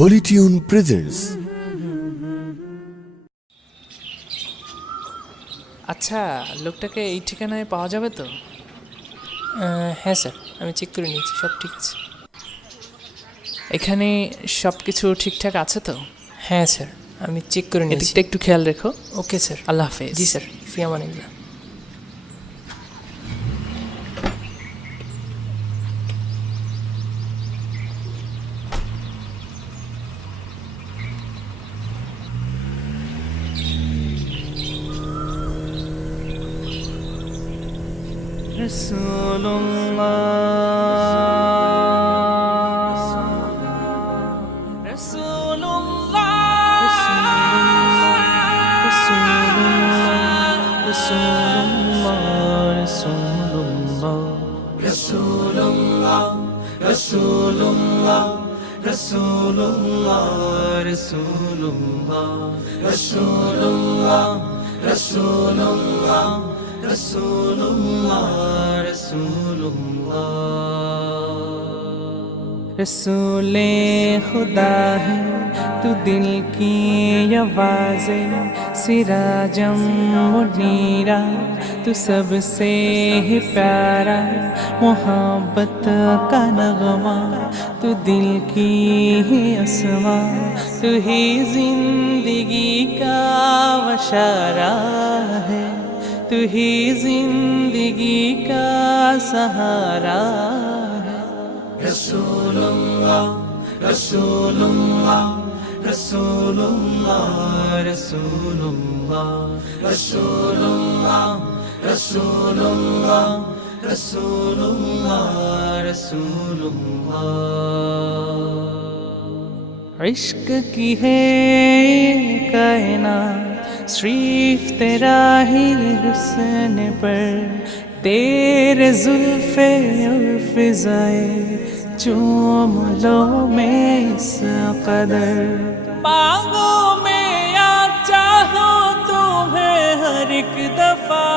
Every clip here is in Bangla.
Holi tune presents. আচ্ছা, লোকটাকে এই ঠিকানায় পাওয়া যাবে তো? হ্যাঁ স্যার, আমি চেক করে নিয়েছি, সব ঠিক আছে। এখানে সব কিছু ঠিকঠাক আছে তো? হ্যাঁ স্যার, আমি চেক করে নিয়েছি। এদিকটা একটু খেয়াল রেখো। ওকে স্যার। আল্লাহ হাফেজ। জি স্যার, ফি আমানিল্লাহ। रसूले खुदा है तू दिल की आवाज़े, सिराजम मुनीरा तू सबसे ही प्यारा, मोहब्बत का नगमा तू दिल की ही असमा, तू ही जिंदगी का वशारा है, तू ही जिंदगी का सहारा है। रसूलुल्लाह रसूलुल्लाह रसूलुल्लाह रसूलुल्लाह रसूलुल्लाह रसूलुल्लाह रसूलुल्लाह रसूलुल्लाह। इश्क की है कायनात, सिर्फ तेरा ही हुस्न पर, तेरे जुल्फे और फिजाए चूम लो में इस कदर, मांगो में या चाहो तुम्हें हर एक दफा,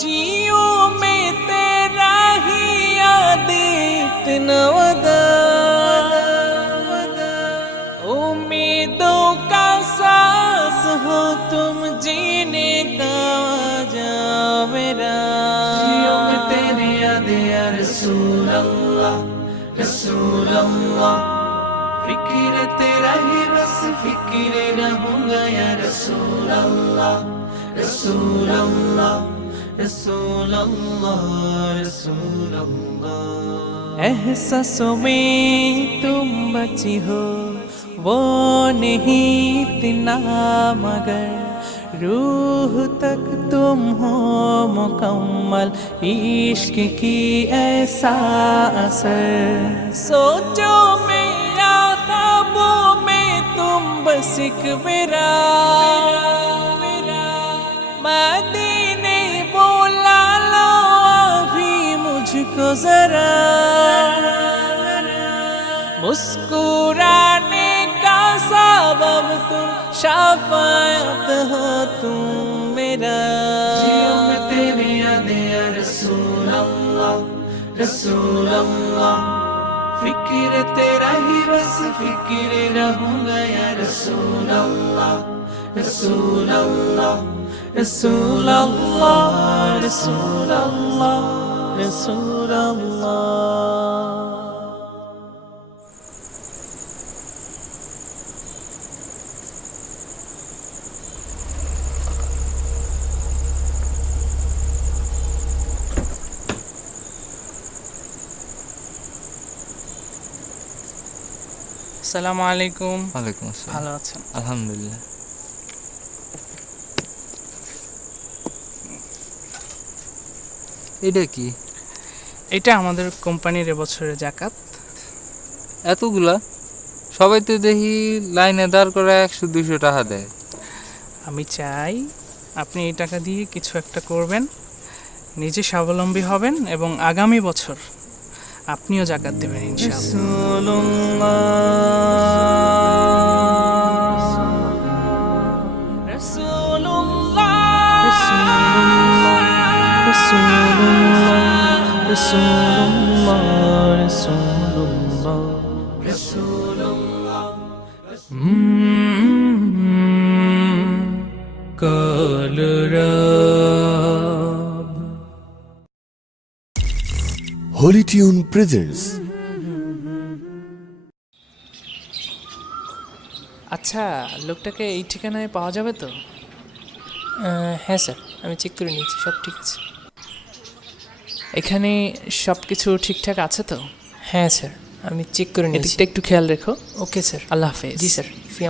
जियो में तेरा ही याद इतना वदा, उम्मीदों का सांस हो तुम, जीने का वजह मेरा, जियो में तेरी याद या रसूल अल्लाह रसूल अल्लाह, फिक्र तेरा ही बस फिक्र रहूंगा या रसूल अल्लाह रसूल अल्लाह रसूल अल्लाह रसूल अल्लाह। एहसासों में तुम बची हो वो नहीं इतना, मगर रूह तक तुम हो मुकम्मल, इश्क की ऐसा असर, सोचो में या ख्वाबों में तुम बस एक मेरा, मदीने बोला लो अभी मुझको जरा, मुस्कुराने का सबब तुम, शाफाअत हो तुम मेरा, जियो में तेरी याद या रसूल अल्लाह रसूल अल्लाह, फिक्र तेरा ही बस फिक्र रहूंगा या रसूल अल्लाह रसूल अल्लाह रसूल अल्लाह रसूल अल्लाह रसूल अल्लाह। আসসালামু আলাইকুম। ওয়ালাইকুম আসসালাম। ভালো আছেন? আলহামদুলিল্লাহ। এটা কি? এটা আমাদের কোম্পানির এবছরের জাকাত। এতগুলা? সবাই তো দেখি লাইনে দাঁড় করে 100-200 টাকা দেয়। আমি চাই আপনি এই টাকা দিয়ে কিছু একটা করবেন, নিজে স্বাবলম্বী হবেন এবং আগামী বছর আপনিও জাকাত দেবেন ইনশাআল্লাহ। রাসূলুল্লাহ রাসূলুল্লাহ রাসূলুল্লাহ হোলি টিউন প্রেজেন্টস। আচ্ছা, লোকটাকে এই ঠিকানায় পাওয়া যাবে তো? হ্যাঁ স্যার, আমি চেক করে নিয়েছি, সব ঠিক আছে। এখানে সব কিছু ঠিকঠাক আছে তো? হ্যাঁ স্যার, আমি চেক করে নিয়েছি। এদিকটা একটু খেয়াল রেখো। ওকে স্যার। আল্লাহ হাফেজ। জি স্যার।